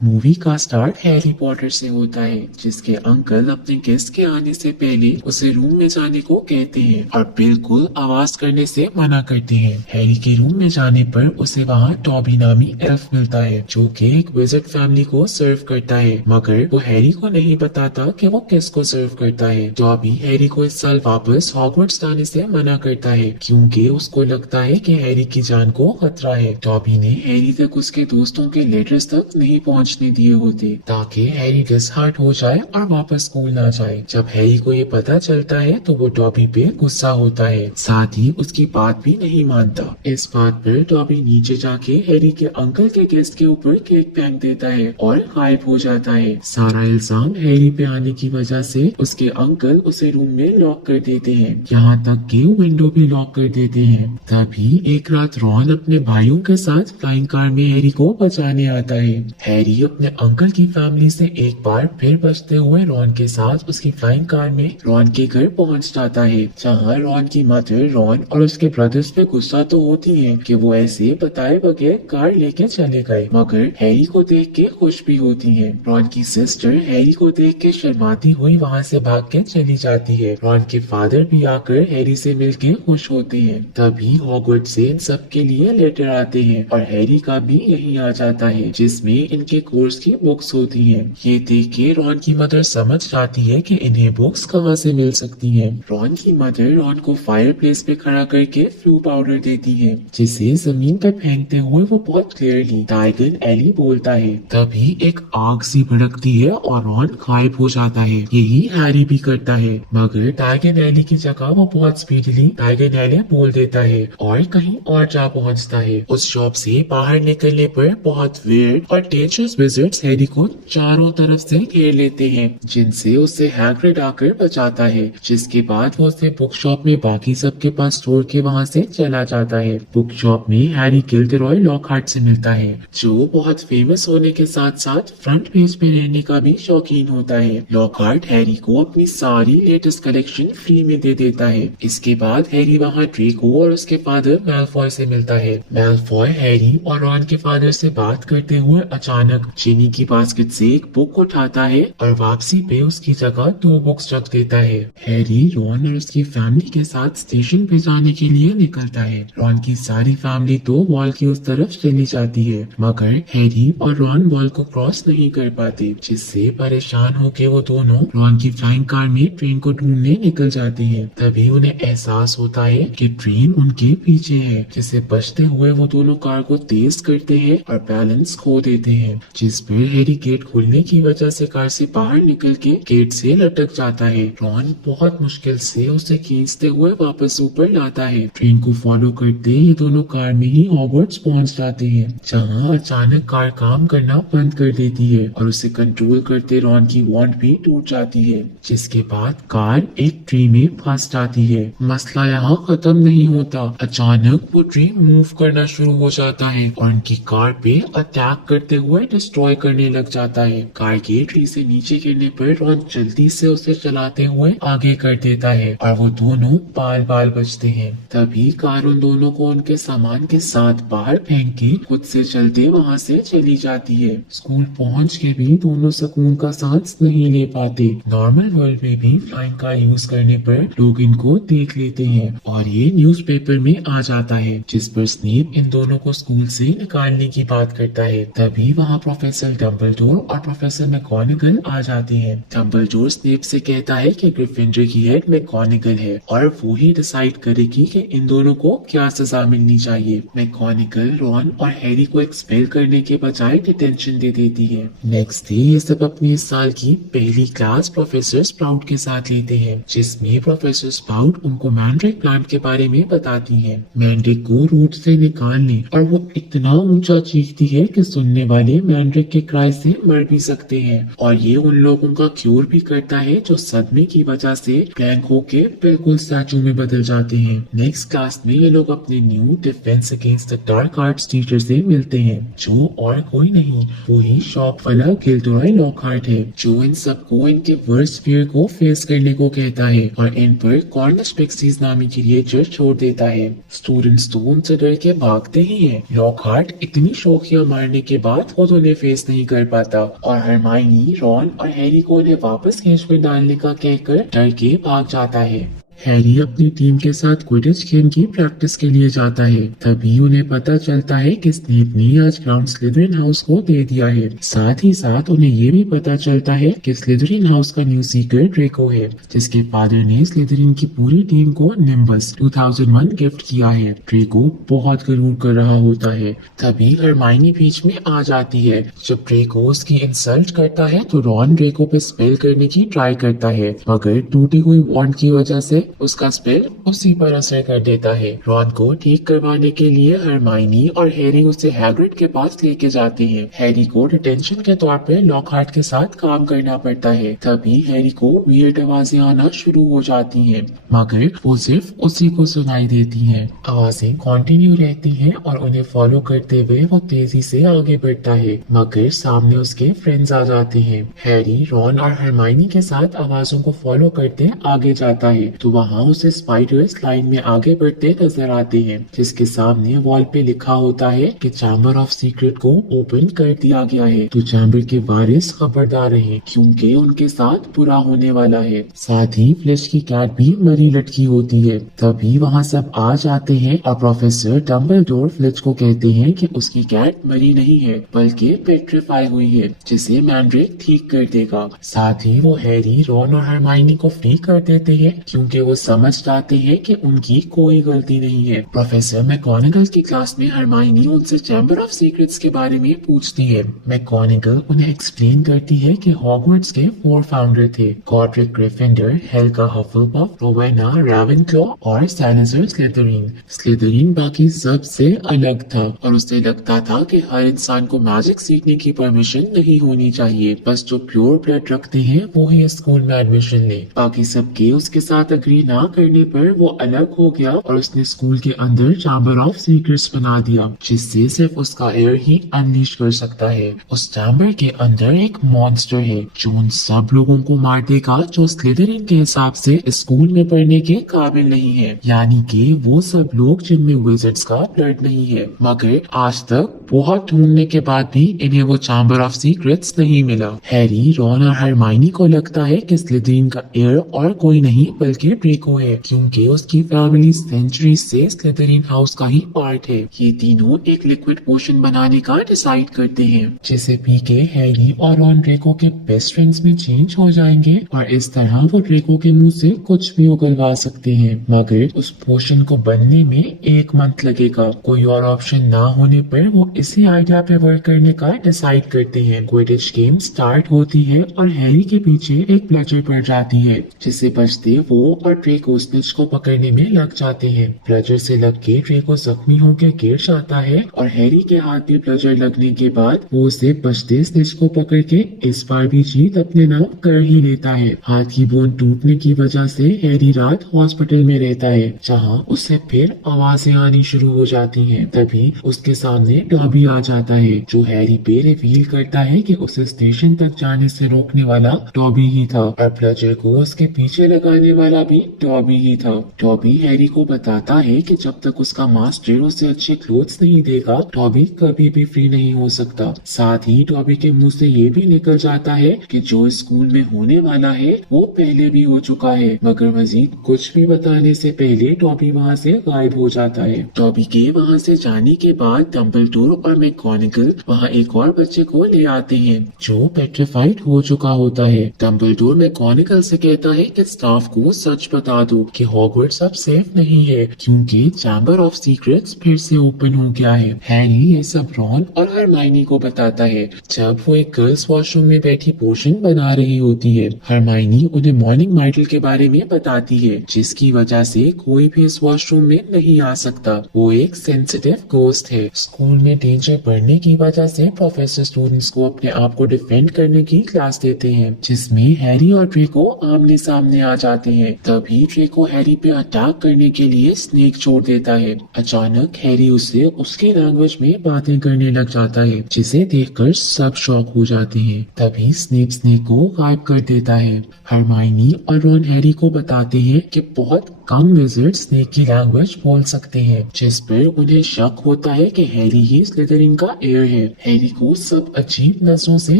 Movie का start Harry Potter से होता है, जिसके अंकल अपने गेस्ट के आने से पहले उसे रूम में जाने को कहते हैं और बिल्कुल आवाज करने से मना करते हैं। हैरी के रूम में जाने पर उसे वहाँ टॉबी नामी एल्फ मिलता है, जो कि एक विज़र्ड फैमिली को सर्व करता है, मगर वो हैरी को नहीं बताता कि वो किसको सर्व करता है। टॉबी हैरी को इस साल वापस हॉगवर्ट्स जाने से मना करता है, क्योंकि उसको लगता है कि हैरी की जान को खतरा है। टॉबी ने हैरी तक उसके दोस्तों के लेटर्स तक नहीं पहुँचने दिए होते, ताकि हैरी डिसहार्ट हो जाए और वापस स्कूल ना जाए। जब हैरी को ये पता चलता है तो वो टॉबी पे गुस्सा होता है, साथ ही उसकी बात भी नहीं मानता। इस बात पर टॉबी नीचे जाके हैरी के अंकल के गेस्ट के ऊपर केक फेंक देता है और गायब हो जाता है। सारा इल्जाम हैरी पे आने की वजह से उसके अंकल उसे रूम में लॉक कर देते हैं, यहाँ तक कि विंडो भी लॉक कर देते हैं। तभी एक रात रॉन अपने भाइयों के साथ फ्लाइंग कार में हैरी को बचाने आता है। हैरी अपने अंकल की फैमिली से एक बार फिर बचते हुए रॉन के साथ उसकी फ्लाइंग कार में रॉन के घर पहुंच जाता है, जहां रॉन की मदर रॉन और उसके ब्रदर्स पे गुस्सा तो होती है कि वो ऐसे बताए बगैर कार लेके चले गए, मगर हैरी को देख के खुश भी होती है। रॉन की सिस्टर हैरी को देख के शर्माती हुई वहाँ से भाग के चली जाती है। रॉन के फादर भी आकर हैरी से मिलके खुश होते हैं। तभी हॉगवर्ट्स से इन सब के लिए लेटर आते हैं और हैरी का भी यही आ जाता है, जिसमें इनके कोर्स की बुक्स होती हैं। ये देख के रॉन की मदर समझ जाती है कि इन्हें बुक्स कहाँ से मिल सकती हैं। रॉन की मदर रॉन को फायर प्लेस पे खड़ा करके फ्लू पाउडर देती है, जिसे जमीन पर फेंकते हुए वो बहुत क्लियरली डायगन एली बोलता है। तभी एक आग सी भड़कती है और रॉन गायब हो जाता है। यही हैरी भी करता है, मगर डायगन एली की जगह वो बहुत स्पीडली डायगन एली बोल देता है और कहीं और जा पहुंचता है। उस शॉप से बाहर निकलने पर बहुत वियर्ड और डेंजरस विज़र्ड्स हैरी को चारों तरफ से घेर लेते हैं, जिनसे उसे हैग्रिड आकर बचाता है, जिसके बाद वो उसे बुक शॉप में बाकी सबके पास छोड़ के वहाँ से चला जाता है। बुक शॉप में हैरी गिल्डेरॉय लॉकहार्ट से मिलता है, जो बहुत फेमस होने के साथ साथ फ्रंट पेज पे रहने का भी शौकीन होता है। लॉकहार्ट हैरी को अपनी सारी लेटेस्ट कलेक्शन फ्री में दे देता है। इसके बाद हैरी वहाँ ड्रेको और उसके फादर मैलफॉय से मिलता है। मैलफॉय हैरी और रॉन के फादर से बात करते हुए अचानक चीनी की बास्केट से एक बुक उठाता है और वापसी पे उसकी जगह 2 बुक्स रख देता है। हैरी रॉन और उसकी फैमिली के साथ स्टेशन पे जाने के लिए निकलता है। रॉन की सारी फैमिली तो वॉल की उस तरफ चली जाती है, मगर हैरी और रॉन वॉल को क्रॉस नहीं कर पाते, जिससे परेशान होकर वो दोनों रॉन की फ्लाइंग कार में ट्रेन को ढूंढने निकल जाते हैं। तभी उन्हें एहसास होता है कि ट्रेन उनके पीछे है, जिसे बचते हुए वो दोनों कार को तेज करते हैं और बैलेंस खो देते हैं, जिस पर हैरी गेट खुलने की वजह से कार से बाहर निकल के गेट से लटक जाता है। रॉन बहुत मुश्किल से उसे खींचते हुए वापस ऊपर लाता है। ट्रेन को फॉलो करते ये दोनों कार में ही हॉगवर्ट्स पहुंच जाते हैं, जहां अचानक कार काम करना बंद कर देती है और उसे कंट्रोल करते रॉन की वॉन्ड भी टूट जाती है, जिसके बाद कार एक ट्री में फंस जाती है। मसला यहाँ खत्म नहीं होता, अचानक वो ट्री मूव करना शुरू हो जाता है और उनकी कार पे अटैक करते हुए डिस्ट्रॉय करने लग जाता है। कार के ट्री से नीचे गिरने पर रॉन जल्दी से उसे चलाते हुए आगे कर देता है और वो दोनों बाल बाल बचते हैं। तभी कार उन दोनों को उनके सामान के साथ बाहर फेंक के खुद से चलते वहाँ से चली जाती है। स्कूल पहुँच के भी दोनों सुकून का सांस नहीं ले पाते। नॉर्मल वर्ल्ड में भी फ्लाइंग कार यूज करने पर लोग इनको देख लेते हैं और ये न्यूज़पेपर में आ जाता है, जिस पर स्नेप इन दोनों को स्कूल से निकालने की बात करता है। तभी वहाँ प्रोफेसर डम्बलडोर और प्रोफेसर मैगोनागल आ जाते हैं। डम्बलडोर स्नेप से कहता है कि ग्रिफिंडर की हेड मैगोनागल है और वो ही डिसाइड करेगी कि इन दोनों को क्या सजा मिलनी चाहिए। मैगोनागल रॉन और हैरी को एक्सपेल करने के बजाय डिटेंशन दे देती है। नेक्स्ट डे ये सब अपनी इस साल की पहली क्लास प्रोफेसर स्प्राउट के साथ लेते हैं, जिसमें प्रोफेसर स्प्राउट उनको मैंड्रिक प्लांट के बारे में बताती है। मैंड्रिक को रूट से निकालने और वो इतना ऊंचा चीखती है कि सुनने वाले मैंड्रिक के क्राई से मर भी सकते हैं, और ये उन लोगों का क्यूर भी करता है जो सदमे की वजह से ब्लैंक होके बिल्कुल स्टैचू में बदल जाते हैं। नेक्स्ट क्लास में ये लोग अपने new defence against the dark arts teacher से मिलते हैं, जो और कोई नहीं वही शॉप वाला गिल्डेरॉय लॉकहार्ट है, जो इन सबको इनके वर्स्ट फियर को फेस करने को कहता है और इन पर कॉर्निश पिक्सीज नामी क्रिएचर छोड़ देता है। स्टूडेंट्स तो उनसे डर के भागते ही हैं। लॉकहार्ट इतनी शौकिया मारने के बाद खुद उन्हें उन्हें फेस नहीं कर पाता और हरमाइनी, रॉन और हैरी को उन्हें वापस केज में डालने का कहकर डर के भाग जाता है। हैरी अपनी टीम के साथ क्विडिच गेम की प्रैक्टिस के लिए जाता है। तभी उन्हें पता चलता है कि स्नेप ने आज ग्राउंड स्लिदरिन हाउस को दे दिया है। साथ ही साथ उन्हें ये भी पता चलता है कि स्लिदरिन हाउस का न्यू सीकर ड्रेको है, जिसके फादर ने स्लिदरिन की पूरी टीम को निम्बस 2001 गिफ्ट किया है। ड्रेको बहुत गरूर कर रहा होता है। तभी हरमाइनी बीच में आ जाती है। जब ड्रेको उसकी इंसल्ट करता है तो रॉन ड्रेको पे स्पेल करने की ट्राई करता है, मगर टूटी हुई वॉन्ड की वजह से उसका स्पेल उसी पर असर कर देता है। रॉन को ठीक करवाने के लिए हरमाइनी और हैरी उसे हैग्रिड के पास लेके जाते हैं। हैरी को डिटेंशन के तौर पे लॉकहार्ट के साथ काम करना पड़ता है। तभी हैरी को वियर्ड आवाजें आना शुरू हो जाती हैं, मगर वो सिर्फ उसी को सुनाई देती हैं। आवाजें कंटिन्यू रहती हैं और उन्हें फॉलो करते हुए वो तेजी से आगे बढ़ता है, मगर सामने उसके फ्रेंड्स आ जाते हैं। हैरी, रॉन और हरमाइनी के साथ आवाजों को फॉलो करते आगे जाता है तो वहाँ उसे स्पाइडर्स लाइन में आगे बढ़ते नजर आते हैं, जिसके सामने वॉल पे लिखा होता है कि चैम्बर ऑफ सीक्रेट को ओपन कर दिया गया है, तो चैम्बर के वारिस खबरदार रहे क्योंकि उनके साथ बुरा होने वाला है। साथ ही फ्लैश की कैट भी मरी लटकी होती है। तभी वहाँ सब आ जाते हैं और प्रोफेसर डम्बलडोर फ्लेच को कहते हैं कि उसकी कैट मरी नहीं है बल्कि पेट्रीफाई हुई है, जिसे मैंड्रेक ठीक कर देगा। साथ ही वो हैरी, रॉन और हरमाइनी को फ्री कर देते हैं क्योंकि वो समझ जाते हैं कि उनकी कोई गलती नहीं है। प्रोफेसर मैकगोनागल की क्लास में हरमाइनी उनसे चैम्बर ऑफ सीक्रेट्स के बारे में पूछती है। मैकगोनागल उन्हें एक्सप्लेन करती है कि हॉगवर्ट्स के 4 फाउंडर थे, गॉड्रिक ग्रिफिंडर, हेल्गा हफलपफ, रोवेना रेवेनक्लॉ और सैलाज़र स्लिदरिन। स्लिदरिन बाकी सब से अलग था और उसे लगता था कि हर इंसान को मैजिक सीखने की परमिशन नहीं होनी चाहिए, बस जो प्योर ब्लड रखते हैं वो ही स्कूल में एडमिशन ले। बाकी सबके उसके साथ अग्री ना करने पर वो अलग हो गया और उसने स्कूल के अंदर चैम्बर ऑफ सीक्रेट्स बना दिया, जिससे सिर्फ उसका एयर ही अनलीश कर सकता है। उस चैम्बर के अंदर एक मॉन्स्टर है जो उन सब लोगों को मार देगा जो स्लिदरिन के हिसाब से स्कूल में पढ़ने के काबिल नहीं है, यानी कि वो सब लोग जिनमें विज़र्ड्स का ब्लड नहीं है। मगर आज तक बहुत ढूंढने के बाद भी इन्हें वो चैम्बर ऑफ सीक्रेट्स नहीं मिला। हैरी, रॉन और हरमाइनी को लगता है कि स्लिदरिन का एयर और कोई नहीं बल्कि ड्रेको है, क्योंकि उसकी फैमिली सेंचुरी से स्लिदरिन हाउस का ही पार्ट है। ये तीनों एक लिक्विड पोशन बनाने का डिसाइड करते हैं, जिसे पी के हैरी और रॉन ड्रेको के बेस्ट फ्रेंड्स में चेंज हो जाएंगे और इस तरह वो ड्रेको के मुंह से कुछ भी उगलवा सकते हैं। मगर उस पोशन को बनने में 1 मंथ लगेगा। कोई और ऑप्शन ना होने पर वो इसी आइडिया पे वर्क करने का डिसाइड करते हैं। क्विडिच गेम स्टार्ट होती है और हैरी के पीछे एक ब्लजर पड़ जाती है, जिससे बचते वो और ड्रेको स्निच को पकड़ने में लग जाते हैं। ब्लजर से लग के ड्रेको जख्मी होकर गिर जाता है और हैरी के हाथ में ब्लजर लगने के बाद वो उसे बचते स्निच को पकड़ के इस बार भी जीत अपने नाम कर ही लेता है। हाथ की बोन टूटने की वजह से हैरी रात हॉस्पिटल में रहता है, जहाँ उससे फिर आवाजें आनी शुरू हो जाती हैं। तभी उसके सामने डॉबी आ जाता है, जो हैरी पे रिवील करता है कि उसे स्टेशन तक जाने से रोकने वाला डॉबी ही था और ब्लजर को उसके पीछे लगाने वाला भी डॉबी ही था। डॉबी हैरी को बताता है कि जब तक उसका मास्टर उसे अच्छे क्लोथ्स नहीं देगा, डॉबी कभी भी फ्री नहीं हो सकता। साथ ही डॉबी के मुंह से ये भी निकल जाता है कि जो स्कूल में होने वाला है वो पहले भी हो चुका है, मगर मजीद कुछ भी बताने से पहले डॉबी वहाँ से गायब हो जाता है। डॉबी के वहाँ से जाने के बाद डम्बलडोर और मैकगोनागल वहाँ एक और बच्चे को ले आते हैं जो पेट्रीफाइड हो चुका होता है। डम्बलडोर मैकगोनागल से कहता है कि स्टाफ को सच बता दो कि हॉगवर्ट्स अब सेफ नहीं है, क्योंकि चैम्बर ऑफ सीक्रेट्स फिर से ओपन हो गया है। हैरी ये सब रॉन और हरमाइनी को बताता है जब वो एक गर्ल्स वॉशरूम में बैठी पोशन बना रही होती है। हरमाइनी उन्हें मॉर्निंग माइटल के बारे में बताती है, जिसकी वजह से कोई भी इस वॉशरूम में नहीं आ सकता। वो एक सेंसिटिव गोस्ट है। स्कूल में डेंजर बढ़ने की वजह से प्रोफेसर स्टूडेंट्स को अपने आप को डिफेंड करने की क्लास देते हैं, जिसमें हैरी और ड्रेको आमने सामने आ जाते हैं। तभी ड्रेको हैरी पे अटैक करने के लिए स्नेक छोड़ देता है। अचानक हैरी उससे उसकी लैंग्वेज में बातें करने लग जाता है, जिसे देखकर सब शॉक हो जाते हैं। तभी स्नेक को गायब कर देता है। हरमाइनी और रॉन हैरी को बताते हैं कि बहुत कम विजिट स्नेक की लैंग्वेज बोल सकते हैं, जिस पर उन्हें शक होता है कि हैरी ही स्लिथरिन का हेir है। हैरी को सब अजीब नजरों से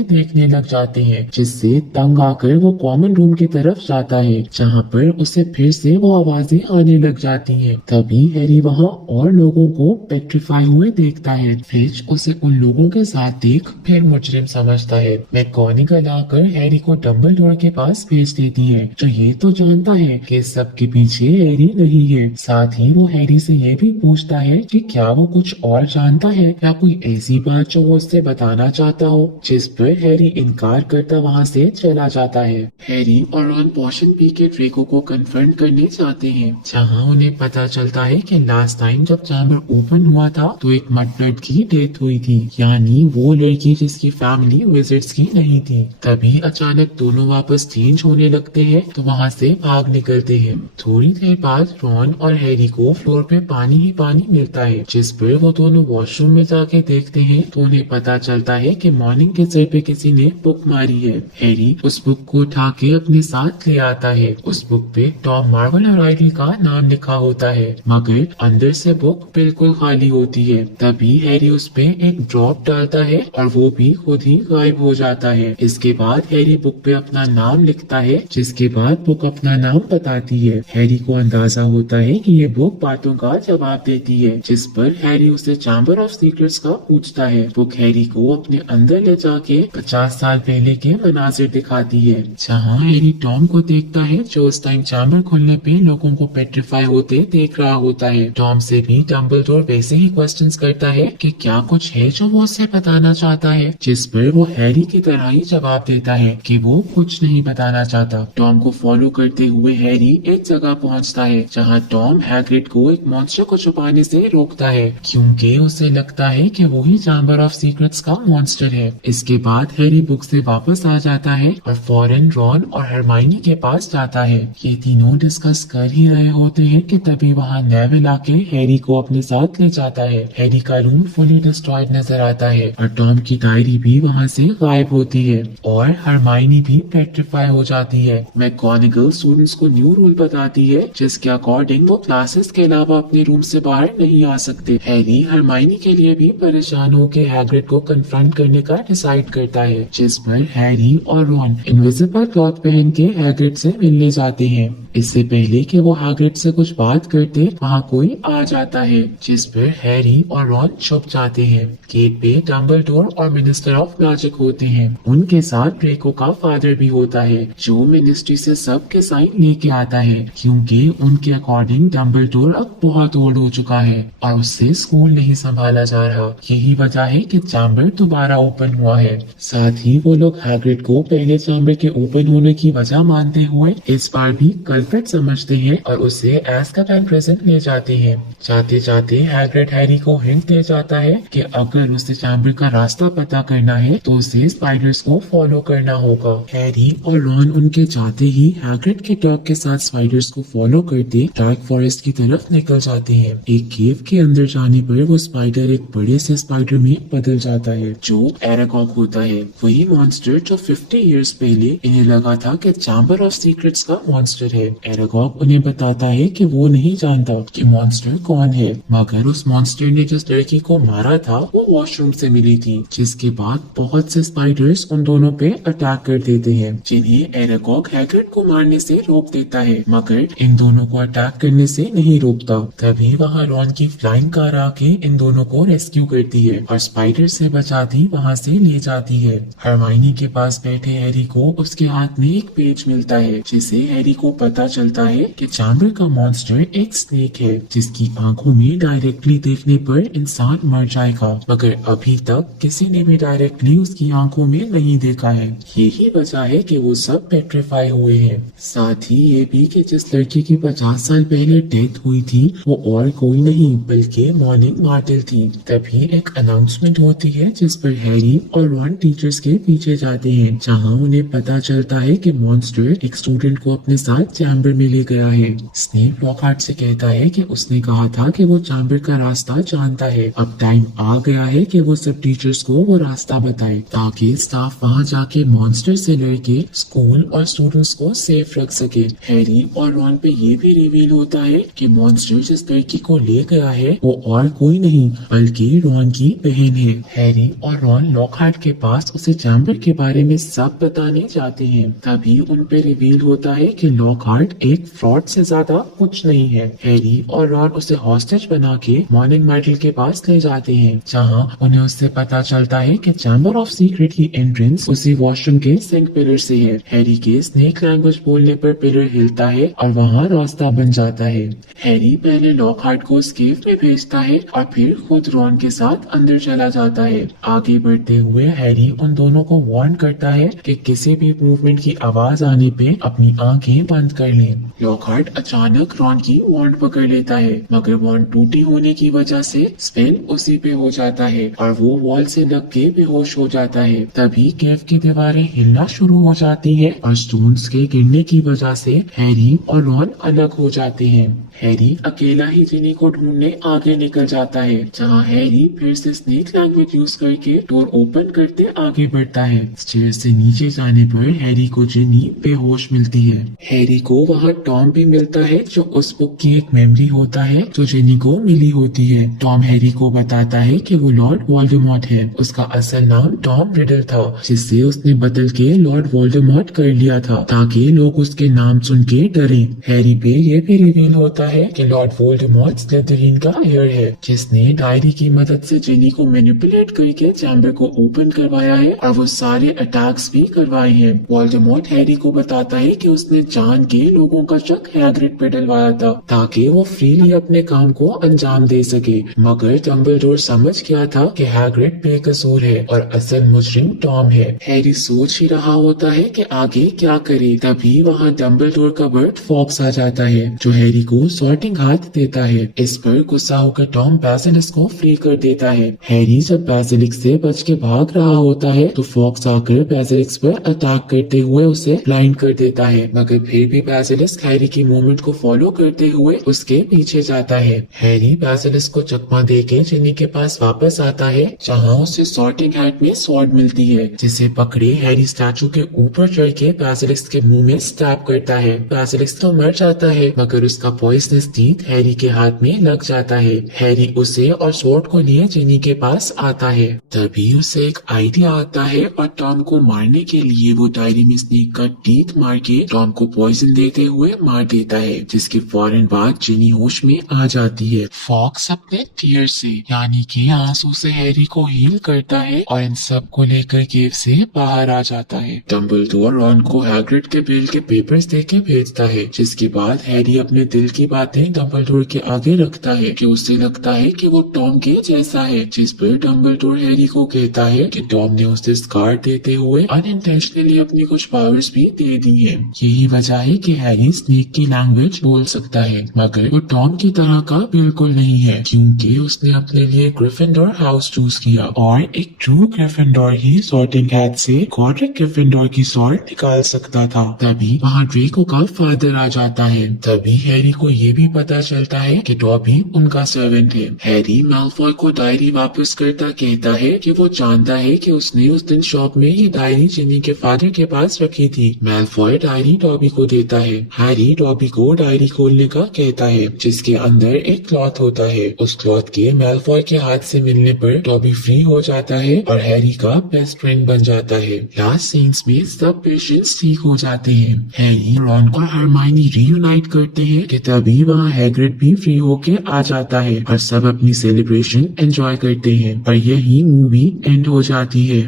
देखने लग जाते हैं, जिससे तंग आकर वो कॉमन रूम की तरफ जाता है, जहाँ पर उसे फिर से वो आवाजें आने लग जाती हैं। तभी हैरी वहाँ और लोगों को पेट्रीफाई हुए देखता है। फिच उसे उन लोगों के साथ देख फिर मुजरिम समझता है। मैगोनागल आकर हैरी को डंबलडोर के पास भेज देती है, जो ये तो जानता है कि सबके पीछे हैरी नहीं है। साथ ही वो हैरी से ये भी पूछता है कि क्या वो कुछ और जानता है या कोई ऐसी बात जो वो उससे बताना चाहता हो, जिस पर हैरी इनकार करता वहाँ से चला जाता है। हैरी और रॉन पोशन पी के ड्रेको को कन्फ्रंट करने जाते हैं, जहाँ उन्हें पता चलता है कि लास्ट टाइम जब चैम्बर ओपन हुआ था तो एक मटनट की डेथ हुई थी, यानी वो लड़की जिसकी फैमिली विजिट्स की नहीं थी। तभी अचानक दोनों वापस चेंज होने लगते हैं तो वहाँ से भाग निकलते हैं। थोड़ी देर बाद रॉन और हैरी को फ्लोर पे पानी ही पानी मिलता है, जिस पर वो दोनों वॉशरूम में जाके देखते हैं तो उन्हें पता चलता है कि मॉर्निंग के सर पे किसी ने बुक मारी है। हैरी उस बुक को उठा के अपने साथ ले आता है। उस बुक पे टॉम मार्वल और राइडल का नाम लिखा होता है, मगर अंदर से बुक बिल्कुल खाली होती है। तभी हैरी उस पे एक ड्रॉप डालता है और वो भी खुद ही गायब हो जाता है। इसके बाद हैरी बुक पे अपना नाम लिखता है, जिसके बाद बुक अपना नाम बताती है। हैरी को अंदाजा होता है कि ये बुक बातों का जवाब देती है, जिस पर हैरी उसे चैम्बर ऑफ सीक्रेट्स का पूछता है। बुक हैरी को अपने अंदर ले जाके 50 साल पहले के मनाजिर दिखाती है, जहाँ हैरी टॉम को देखता है जो उस टाइम चैम्बर खुलने पे लोगों को पेट्रीफाई होते देख रहा होता है। टॉम से भी डंबलडोर वैसे ही क्वेश्चंस करता है कि क्या कुछ है जो वो उसे बताना चाहता है, जिस पर वो हैरी की तरह ही जवाब देता है कि वो कुछ नहीं बताना चाहता। टॉम को फॉलो करते हुए हैरी एक जगह पहुंचता है, जहां टॉम हैग्रिड को एक मॉन्स्टर को छुपाने से रोकता है, क्योंकि उसे लगता है कि वही चैम्बर ऑफ सीक्रेट्स का मॉन्स्टर है। इसके बाद हैरी बुक से वापस आ जाता है और फौरन रॉन और हरमाइनी के पास जाता है। ये तीनों डिस्कस कर ही रहे होते हैं कि तभी वहाँ नेविल आके हैरी को अपने साथ ले जाता है। हैरी का रूम फुली डिस्ट्रॉयड नजर आता है और टॉम की डायरी भी वहाँ से गायब होती है और हरमाइनी भी पेट्रीफाई हो जाती है। मैगोनागल स्टूडेंट्स को न्यू रूल बताती है, जिसके अकॉर्डिंग वो क्लासेस के अलावा अपने रूम से बाहर नहीं आ सकते। हैरी हरमाइनी के लिए भी परेशान होकर हैग्रिड को कन्फ्रंट करने का डिसाइड करता है, जिस पर हैरी और रॉन इनविजिबल क्लॉथ पहन के हैग्रिड से मिलने जाते हैं। इससे पहले कि वो हैग्रिड से कुछ बात करते, वहाँ कोई आ जाता है, जिस पर हैरी और रॉन छुप जाते हैं। गेट पे डंबलडोर और मिनिस्टर ऑफ मैजिक होते हैं। उनके साथ ड्रेको का फादर भी होता है, जो मिनिस्ट्री से सबके साइन लेके आता है, क्योंकि उनके अकॉर्डिंग डंबलडोर अब बहुत ओल्ड हो चुका है और उससे स्कूल नहीं संभाला जा रहा। यही वजह है कि चैम्बर दोबारा ओपन हुआ है। साथ ही वो लोग हैग्रिड को पहले चैम्बर के ओपन होने की वजह मानते हुए इस बार भी कल्प्रिट समझते हैं और उसे एज़्काबान प्रिजन ले जाते हैं। जाते जाते हैग्रिड हैरी को हिंट दे जाता है कि अगर उसे चैम्बर का रास्ता पता करना है तो उसे स्पाइडर्स को फॉलो करना होगा। हैरी और रॉन उनके जाते ही हैग्रिड के डॉग के साथ स्पाइडर्स को फॉलो करते डार्क फॉरेस्ट की तरफ निकल जाते हैं। एक केव के अंदर जाने पर वो स्पाइडर एक बड़े से स्पाइडर में बदल जाता है, जो एरागॉग होता है, वही मॉन्स्टर जो 50 इयर्स पहले इन्हें लगा था कि चैम्बर ऑफ सीक्रेट्स का मॉन्स्टर है। एरागॉग उन्हें बताता है कि वो नहीं जानता कि मॉन्स्टर कौन है, मगर उस मॉन्स्टर ने जिस लड़की को मारा था वो वॉशरूम से मिली थी। जिसके बाद बहुत से स्पाइडर्स उन दोनों पे अटैक कर देते हैं, जिन्हें एरागॉग हैग्रिड को मारने से रोक देता है, मगर इन दोनों को अटैक करने से नहीं रोकता। तभी वहाँ रॉन की फ्लाइंग कार आके इन दोनों को रेस्क्यू करती है और स्पाइडर से बचाती वहाँ से ले जाती है। हरमाइनी के पास बैठे हैरी को उसके हाथ में एक पेज मिलता है, जिसे हैरी को पता चलता है कि चैम्बर का मॉन्स्टर एक स्नेक है, जिसकी आंखों में डायरेक्टली देखने पर इंसान मर जाएगा, मगर अभी तक किसी ने भी डायरेक्टली उसकी आंखों में नहीं देखा है। यही वजह है कि वो सब पेट्रीफाई हुए हैं। साथ ही ये भी कि जिस लड़की की 50 साल पहले डेथ हुई थी वो और कोई नहीं बल्कि मॉर्निंग मार्टेल थी। तभी एक अनाउंसमेंट होती है, जिस पर हैरी और रॉन टीचर्स के पीछे जाते हैं, जहाँ उन्हें पता चलता है कि मॉन्स्टर एक स्टूडेंट को अपने साथ चैम्बर में ले गया है। स्नेप लॉकहार्ट से कहता है कि उसने कहा था कि वो चैम्बर का रास्ता जानता है। अब टाइम आ गया है कि वो सब टीचर्स को वो रास्ता बताए ताकि स्टाफ वहाँ जाके मॉन्स्टर से लड़के स्कूल और स्टूडेंट्स को सेफ रख सके। हैरी और रॉन पे ये भी रिवील होता है कि मॉन्स्टर जिस लड़की को ले गया है वो और कोई नहीं बल्कि रॉन की बहन है। हैरी और रॉन लॉकहार्ट के पास उसे चैम्बर के बारे में सब बताने जाते हैं। तभी उन पे रिवील होता है कि लॉकहार्ट एक फ्रॉड से ज्यादा कुछ नहीं है। हैरी और रॉन उसे हॉस्टेज बना के मॉर्निंग माइटल के पास ले जाते हैं, जहां उन्हें उससे पता चलता है कि चैम्बर ऑफ सीक्रेट की एंट्रेंस उसी वॉशरूम के सिंक पिलर से है। हैरी के स्नेक लैंग्वेज बोलने पर पिलर हिलता है और वहाँ रास्ता बन जाता है। हैरी पहले लॉकहार्ट को उस केव में भेजता है और फिर खुद रॉन के साथ अंदर चला जाता है। आगे बढ़ते हुए हैरी उन दोनों को वार्न करता है कि किसी भी मूवमेंट की आवाज आने पे अपनी आंखें बंद कर लें। लॉकहार्ट अचानक रॉन की वॉन्ड पकड़ लेता है, मगर वॉन्ड टूटी होने की वजह से स्पेल उसी पे हो जाता है और वो वॉल से लग के बेहोश हो जाता है। तभी केव की दीवारें हिलना शुरू हो जाती है और स्टोन्स के गिरने की वजह से हैरी और रॉन अलग हो जाते हैं। हैरी अकेला ही जिनी को ढूंढने आगे निकल जाता है, जहाँ हैरी फिर से स्नेक लैंग्वेज यूज करके डोर ओपन करते आगे बढ़ता है। स्टेयर से नीचे जाने पर हैरी को जिनी बेहोश मिलती है। हैरी को वहाँ टॉम भी मिलता है, जो उस बुक की एक मेमोरी होता है जो जिनी को मिली होती है। टॉम हैरी को बताता है कि वो लॉर्ड वोल्डेमॉर्ट है। उसका असल नाम टॉम रिडल था, जिससे उसने बदल के लॉर्ड वोल्डेमॉर्ट कर लिया था ताकि लोग उसके नाम सुन के डरे। हैरी पे ये भी रिवील होता है कि लॉर्ड वोल्डेमॉर्ट स्लिथरिन का हेयर है, जिसने डायरी की मदद से जिनी को मैनिपुलेट करके चैम्बर को ओपन करवाया है और वो सारे अटैक्स भी करवाए हैं। वोल्डेमॉर्ट हैरी को बताता है कि उसने जान के लोगों का शक हैग्रिड पे डलवाया था ताकि वो फ्रीली अपने काम को अंजाम दे सके, मगर डंबलडोर समझ गया था कि हैग्रिड बेकसूर है और असल मुजरिम टॉम है। हैरी सोच ही रहा होता है कि आगे क्या करे, तभी वहाँ डंबलडोर का बर्ड फॉक्स आ जाता है, जो हैरी को सॉर्टिंग हाथ देता है। इस पर गुस्सा होकर टॉम बेसिलिस्क को फ्री कर देता है। हैरी जब बेसिलिस्क से बच के भाग रहा होता है तो फॉक्स आकर बेसिलिस्क पर अटैक करते हुए उसे ब्लाइंड कर देता है, मगर फिर भी बेसिलिस्क हैरी की मूवमेंट को फॉलो करते हुए उसके पीछे जाता है। हैरी बेसिलिस्क को चकमा देके जिनी के पास वापस आता है, जहाँ उसे सॉर्टिंग हैट में स्वॉर्ड मिलती है, जिसे पकड़े हैरी स्टैचू के ऊपर चढ़ के बेसिलिस्क के मुंह में स्टैब करता है। बेसिलिस्क तो मर जाता है, मगर उसका पॉइजनस टीथ हैरी के हाथ में लग जाता है। हैरी उसे और स्वॉर्ड को लिए जिनी के पास आता है। तभी उसे एक आइडिया आता है और टॉम को मारने के लिए वो डायरी में स्नेक का टीथ मार के टॉम को पॉइजन देते हुए मार देता है, जिसके फौरन बाद जिनी होश में आ जाती है। फॉक्स अपने टीयर से यानी कि आंसू से हैरी को हील करता है और इन सब को लेकर केव से बाहर आ जाता है। डंबलडोर रॉन को हैग्रिड के बेल के पेपर्स देके भेजता है, जिसके बाद हैरी अपने दिल की बातें डंबलडोर के आगे रखता है कि उसे लगता है कि वो टॉम के जैसा है, जिस पर डंबलडोर हैरी को कहता है कि टॉम ने उसे स्कार देते हुए अनइंटेंशनली अपनी कुछ पावर्स भी दे दी है। यही वजह है कि हैरी स्नेक की लैंग्वेज बोल सकता है, मगर वो टॉम की तरह का बिल्कुल नहीं है, क्योंकि उसने अपने लिए ग्रिफिंडोर हाउस चूज किया और एक ट्रू ग्रिफिंडोर ही सॉर्टिंग हैट से गॉड्रिक ग्रिफिंडोर की सॉर्ट निकाल सकता था। तभी वहाँ ड्रेको का फादर आ जाता है। तभी हैरी को ये भी पता चलता है कि डॉबी उनका सर्वेंट है। हैरी मैलफॉय को डायरी वापस करता कहता है कि वो जानता है कि उसने उस दिन शॉप में ये डायरी जिनी के फादर के पास रखी थी। मैलफॉय डायरी डॉबी को देता है। हैरी डॉबी को डायरी खोलने का कहता है, जिसके अंदर एक क्लॉथ होता है। उस क्लॉथ के मैलफॉय के हाथ से मिलने पर डॉबी फ्री हो जाता है और हैरी का बेस्ट फ्रेंड बन जाता है। लास्ट सीन्स में सब पेशेंट्स ठीक हो जाते हैं। हैरी रॉन और हरमाइनी रीयूनाइट करते हैं कि तभी वहाँ हैग्रिड भी फ्री होके आ जाता है और सब अपनी सेलिब्रेशन एंजॉय करते हैं और यही मूवी एंड हो जाती है।